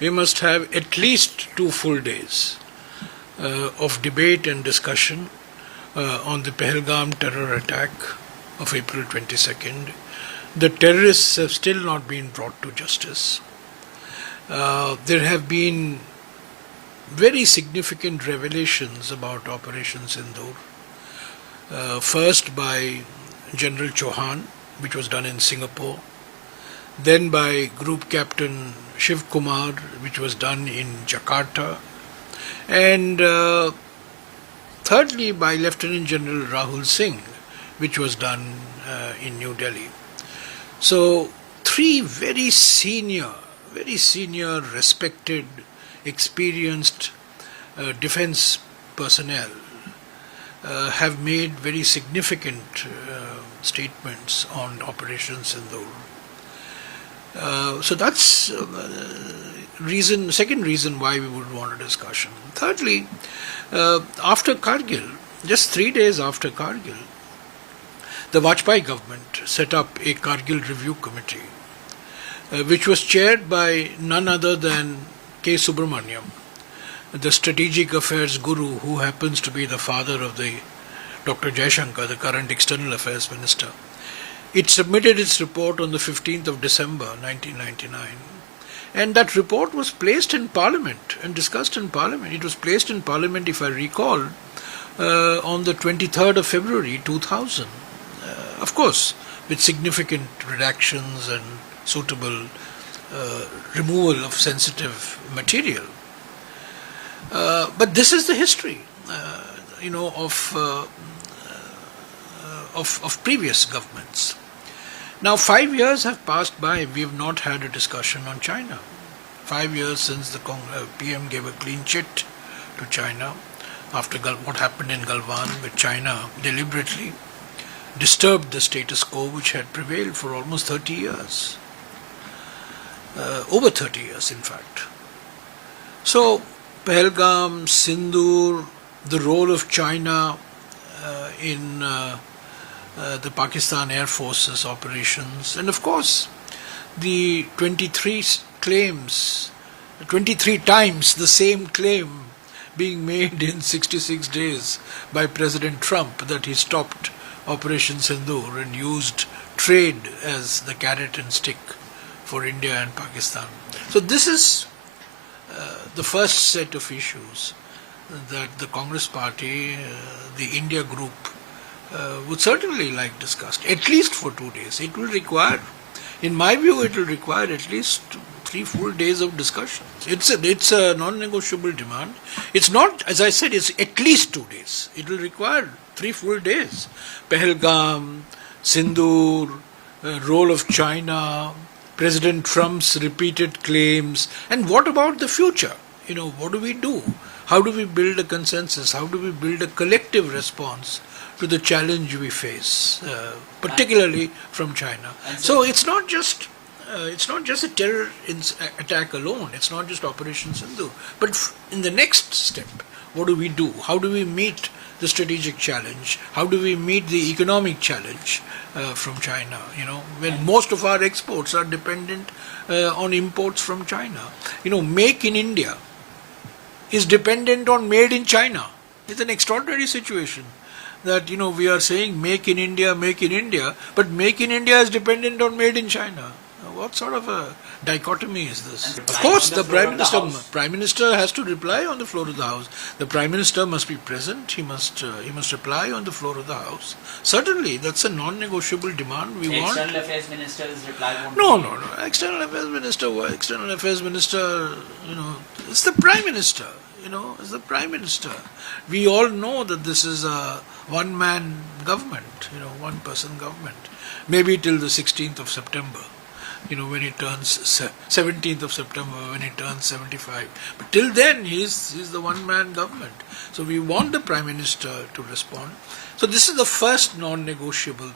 we must have at least 2 full days of debate and discussion on the Pehlegam terror attack of April 22nd. The terrorists have still not been brought to justice. There have been very significant revelations about Operation Sindoor. First by General Chauhan, which was done in Singapore, then by Group Captain Shiv Kumar, which was done in Jakarta, and thirdly by Lieutenant General Rahul Singh, which was done in New Delhi. So 3 very senior, respected, experienced defense personnel have made very significant statements on Operation Sindoor. So that's second reason why we would want a discussion. Thirdly, after Kargil, just 3 days after Kargil, the Vajpayee government set up a Kargil review committee, which was chaired by none other than K. Subramaniam, the strategic affairs guru who happens to be the father of the Dr. Jaishankar, the current external affairs minister. It submitted its report on the 15th of December 1999, and that report was placed in Parliament and discussed in Parliament. It was placed in Parliament, if I recall, on the 23rd of February 2000, of course with significant redactions and suitable removal of sensitive material. But this is the history, of previous governments. Now 5 years have passed by. We have not had a discussion on China. 5 years since the PM gave a clean chit to China after what happened in Galwan, where China deliberately disturbed the status quo which had prevailed for almost 30 years. Over 30 years, in fact. So, Pehlegam, Sindoor, the role of China in the Pakistan Air Force's operations, and of course, the 23 times the same claim being made in 66 days by President Trump that he stopped Operation Sindoor and used trade as the carrot and stick for India and Pakistan. So this is the first set of issues that the Congress party, the India group, would certainly like discussed, at least for 2 days. It will require, in my view, it will require at least 3 full days of discussion. It's a non-negotiable demand. It's not, as I said, it's at least 2 days. It will require 3 full days. Pehlegam, Sindoor, role of China, President Trump's repeated claims, and what about the future? What do we do? How do we build a consensus? How do we build a collective response to the challenge we face, particularly from China? So it's not just a terror attack alone. It's not just Operation Sindoor. But in the next step, what do we do? How do we meet the strategic challenge? How do we meet the economic challenge from China? When most of our exports are dependent on imports from China. Make in India is dependent on made in China. It's an extraordinary situation that we are saying make in India, but make in India is dependent on made in China. What sort of a dichotomy is this? Of course, the Prime Minister has to reply on the floor of the House. The Prime Minister must be present. He must reply on the floor of the House. Certainly, that's a non-negotiable demand. We want. External Affairs Minister's reply won't. No. External Affairs Minister. It's the Prime Minister. It's the Prime Minister. We all know that this is a one-man government. One-person government. Maybe till the 16th of September. When he turns 17th of September, when he turns 75. But till then, he's the one-man government. So we want the Prime Minister to respond. So this is the first non-negotiable